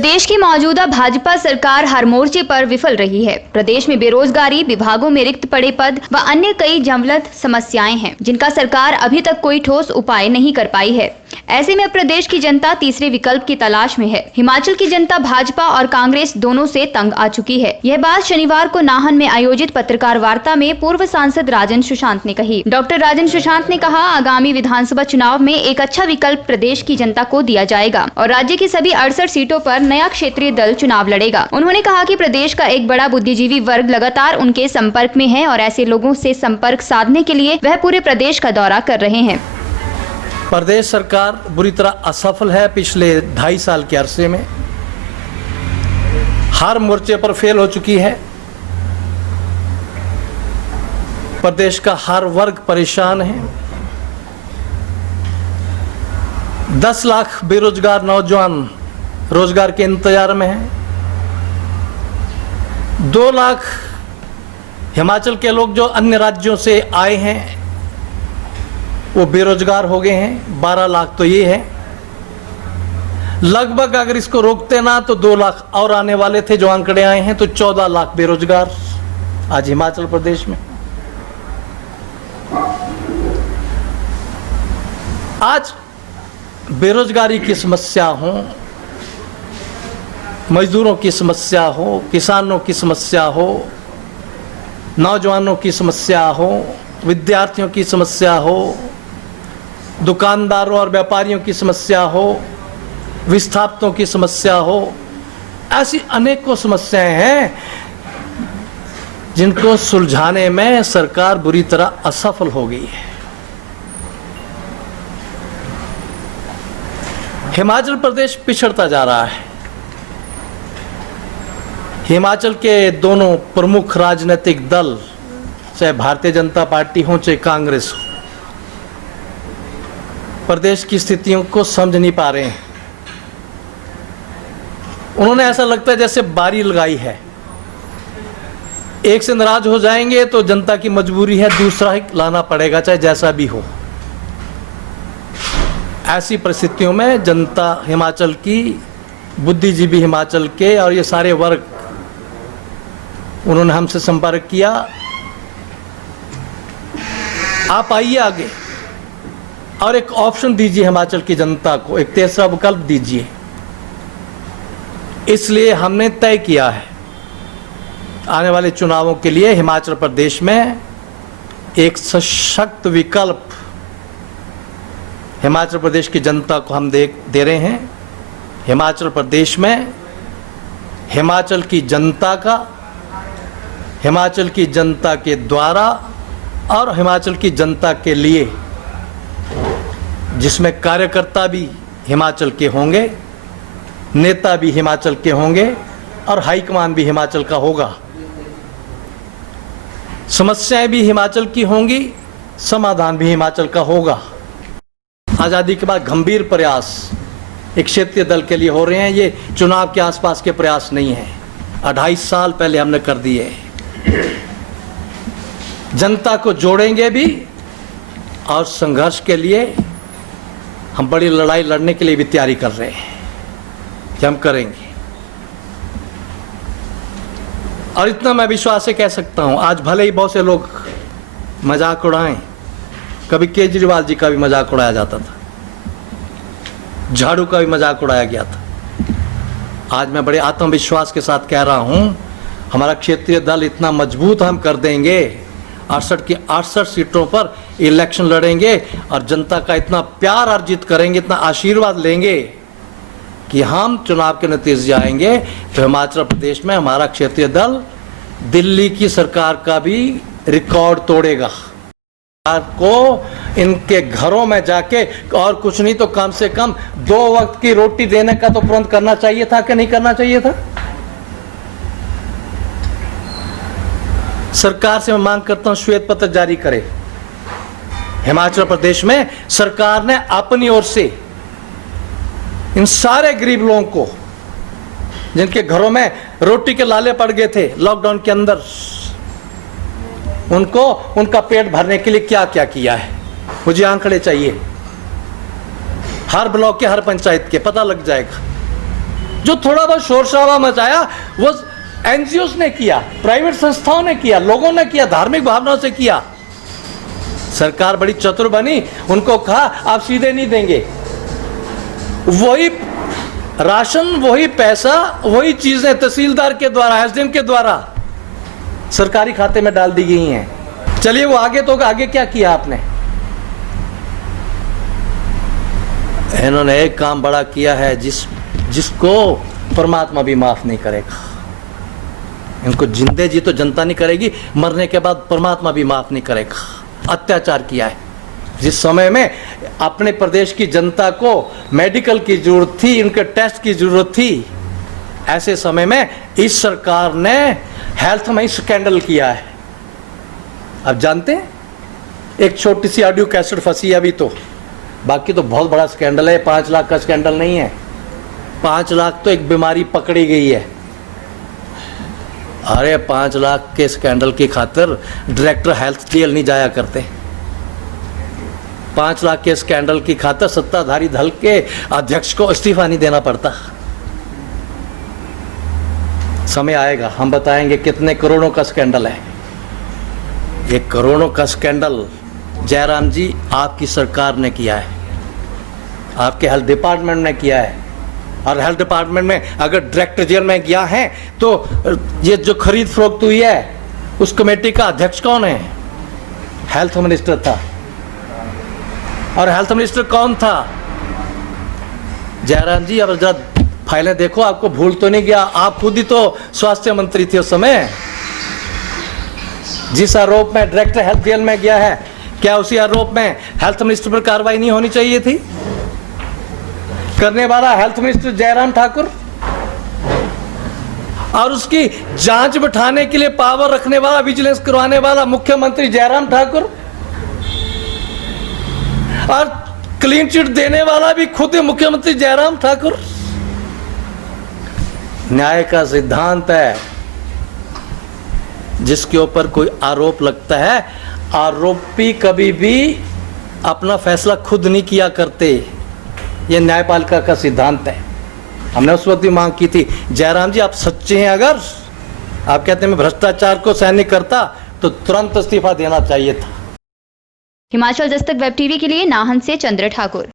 प्रदेश की मौजूदा भाजपा सरकार हर मोर्चे पर विफल रही है। प्रदेश में बेरोजगारी, विभागों में रिक्त पड़े पद व अन्य कई ज्वलंत समस्याएं हैं, जिनका सरकार अभी तक कोई ठोस उपाय नहीं कर पाई है। ऐसे में प्रदेश की जनता तीसरे विकल्प की तलाश में है। हिमाचल की जनता भाजपा और कांग्रेस दोनों से तंग आ चुकी है। यह बात शनिवार को नाहन में आयोजित पत्रकार वार्ता में पूर्व सांसद राजन सुशांत ने कही। डॉक्टर राजन सुशांत ने कहा, आगामी विधानसभा चुनाव में एक अच्छा विकल्प प्रदेश की जनता को दिया जाएगा और राज्य की सभी 68 सीटों पर नया क्षेत्रीय दल चुनाव लड़ेगा। उन्होंने कहा कि प्रदेश का एक बड़ा बुद्धिजीवी वर्ग लगातार उनके संपर्क में है और ऐसे लोगों से संपर्क साधने के लिए वह पूरे प्रदेश का दौरा कर रहे हैं। प्रदेश सरकार बुरी तरह असफल है। पिछले 2.5 साल के अरसे में हर मोर्चे पर फेल हो चुकी है। प्रदेश का हर वर्ग परेशान है। 10 लाख बेरोजगार नौजवान रोजगार के इंतजार में हैं। 2 लाख हिमाचल के लोग जो अन्य राज्यों से आए हैं वो बेरोजगार हो गए हैं। 12 लाख तो ये है। लगभग अगर इसको रोकते ना तो 2 लाख और आने वाले थे जो आंकड़े आए हैं, तो 14 लाख बेरोजगार आज हिमाचल प्रदेश में। आज बेरोजगारी की समस्या हो, मजदूरों की समस्या हो, किसानों की समस्या हो, नौजवानों की समस्या हो, विद्यार्थियों की समस्या हो, दुकानदारों और व्यापारियों की समस्या हो, विस्थापितों की समस्या हो, ऐसी अनेकों समस्याएं हैं जिनको सुलझाने में सरकार बुरी तरह असफल हो गई है। हिमाचल प्रदेश पिछड़ता जा रहा है। हिमाचल के दोनों प्रमुख राजनीतिक दल, चाहे भारतीय जनता पार्टी हो चाहे कांग्रेस हो, प्रदेश की स्थितियों को समझ नहीं पा रहे हैं। उन्होंने ऐसा लगता है जैसे बारी लगाई है, एक से नाराज हो जाएंगे तो जनता की मजबूरी है, दूसरा ही लाना पड़ेगा चाहे जैसा भी हो। ऐसी परिस्थितियों में जनता हिमाचल की, बुद्धिजीवी हिमाचल के और ये सारे वर्ग, उन्होंने हमसे संपर्क किया, आप आइए आगे और एक ऑप्शन दीजिए हिमाचल की जनता को, एक तीसरा विकल्प दीजिए। इसलिए हमने तय किया है आने वाले चुनावों के लिए हिमाचल प्रदेश में एक सशक्त विकल्प हिमाचल प्रदेश की जनता को हम दे रहे हैं। हिमाचल प्रदेश में हिमाचल की जनता का, हिमाचल की जनता के द्वारा और हिमाचल की जनता के लिए, जिसमें कार्यकर्ता भी हिमाचल के होंगे, नेता भी हिमाचल के होंगे और हाईकमान भी हिमाचल का होगा। समस्याएं भी हिमाचल की होंगी, समाधान भी हिमाचल का होगा। आज़ादी के बाद गंभीर प्रयास एक क्षेत्रीय दल के लिए हो रहे हैं। ये चुनाव के आसपास के प्रयास नहीं है, 2.5 साल पहले हमने कर दिए। जनता को जोड़ेंगे भी और संघर्ष के लिए हम बड़ी लड़ाई लड़ने के लिए भी तैयारी कर रहे हैं कि हम करेंगे। और इतना मैं विश्वास से कह सकता हूं, आज भले ही बहुत से लोग मजाक उड़ाएं, कभी केजरीवाल जी का भी मजाक उड़ाया जाता था, झाड़ू का भी मजाक उड़ाया गया था। आज मैं बड़े आत्मविश्वास के साथ कह रहा हूं, हमारा क्षेत्रीय दल इतना मजबूत हम कर देंगे, 68 की 68 सीटों पर इलेक्शन लड़ेंगे और जनता का इतना प्यार अर्जित करेंगे, इतना आशीर्वाद लेंगे कि हम चुनाव के नतीजे आएंगे तो हिमाचल प्रदेश में हमारा क्षेत्रीय दल दिल्ली की सरकार का भी रिकॉर्ड तोड़ेगा। सरकार को इनके घरों में जाके और कुछ नहीं तो कम से कम 2 वक्त की रोटी देने का तो तुरंत करना चाहिए था कि नहीं करना चाहिए था। सरकार से मैं मांग करता हूं, श्वेत पत्र जारी करे। हिमाचल प्रदेश में सरकार ने अपनी ओर से इन सारे गरीब लोगों को, जिनके घरों में रोटी के लाले पड़ गए थे लॉकडाउन के अंदर, उनको उनका पेट भरने के लिए क्या क्या किया है, मुझे आंकड़े चाहिए। हर ब्लॉक के, हर पंचायत के पता लग जाएगा। जो थोड़ा बहुत शोर शराबा मचाया वो एनजीओस ने किया, प्राइवेट संस्थाओं ने किया, लोगों ने किया, धार्मिक भावनाओं से किया। सरकार बड़ी चतुर बनी, उनको कहा आप सीधे नहीं देंगे, वही राशन, वही पैसा, वही चीजें तहसीलदार के द्वारा, एसडीएम के द्वारा सरकारी खाते में डाल दी गई हैं। चलिए वो आगे, तो आगे क्या किया आपने? इन्होंने एक काम बड़ा किया है जिसको परमात्मा भी माफ नहीं करेगा। इनको जिंदे जी तो जनता नहीं करेगी, मरने के बाद परमात्मा भी माफ नहीं करेगा। अत्याचार किया है। जिस समय में अपने प्रदेश की जनता को मेडिकल की जरूरत थी, इनके टेस्ट की जरूरत थी, ऐसे समय में इस सरकार ने हेल्थ में स्कैंडल किया है। अब जानते हैं, एक छोटी सी ऑडियो कैसेट फंसी है अभी, तो बाकी तो बहुत बड़ा स्कैंडल है। 5 लाख का स्कैंडल नहीं है, 5 लाख तो एक बीमारी पकड़ी गई है। अरे 5 लाख के स्कैंडल की खातिर डायरेक्टर हेल्थ जेल नहीं जाया करते। 5 लाख के स्कैंडल की खातिर सत्ताधारी दल के अध्यक्ष को इस्तीफा नहीं देना पड़ता। समय आएगा, हम बताएंगे कितने करोड़ों का स्कैंडल है। ये करोड़ों का स्कैंडल जयराम जी आपकी सरकार ने किया है, आपके हेल्थ डिपार्टमेंट ने किया है। और हेल्थ डिपार्टमेंट में अगर डायरेक्टर जेल में गया है तो ये जो खरीद फरोख्त हुई है उस कमेटी का अध्यक्ष कौन है? हेल्थ मिनिस्टर था। और हेल्थ मिनिस्टर कौन था? जयराम जी। अब जरा फाइलें देखो, आपको भूल तो नहीं गया? आप खुद ही तो स्वास्थ्य मंत्री थे उस समय। जिस आरोप में डायरेक्टर हेल्थ जेल में गया है, क्या उसी आरोप में हेल्थ मिनिस्टर पर कार्रवाई नहीं होनी चाहिए थी? करने वाला हेल्थ मिनिस्टर जयराम ठाकुर, और उसकी जांच बिठाने के लिए पावर रखने वाला, विजिलेंस करवाने वाला मुख्यमंत्री जयराम ठाकुर, और क्लीन चिट देने वाला भी खुद मुख्यमंत्री जयराम ठाकुर। न्याय का सिद्धांत है, जिसके ऊपर कोई आरोप लगता है, आरोपी कभी भी अपना फैसला खुद नहीं किया करते। यह न्यायपालिका का सिद्धांत है। हमने उस वक्त भी मांग की थी, जयराम जी आप सच्चे हैं, अगर आप कहते हैं मैं भ्रष्टाचार को सहन नहीं करता, तो तुरंत इस्तीफा देना चाहिए था। हिमाचल दस्तक वेब टीवी के लिए नाहन से चंद्र ठाकुर।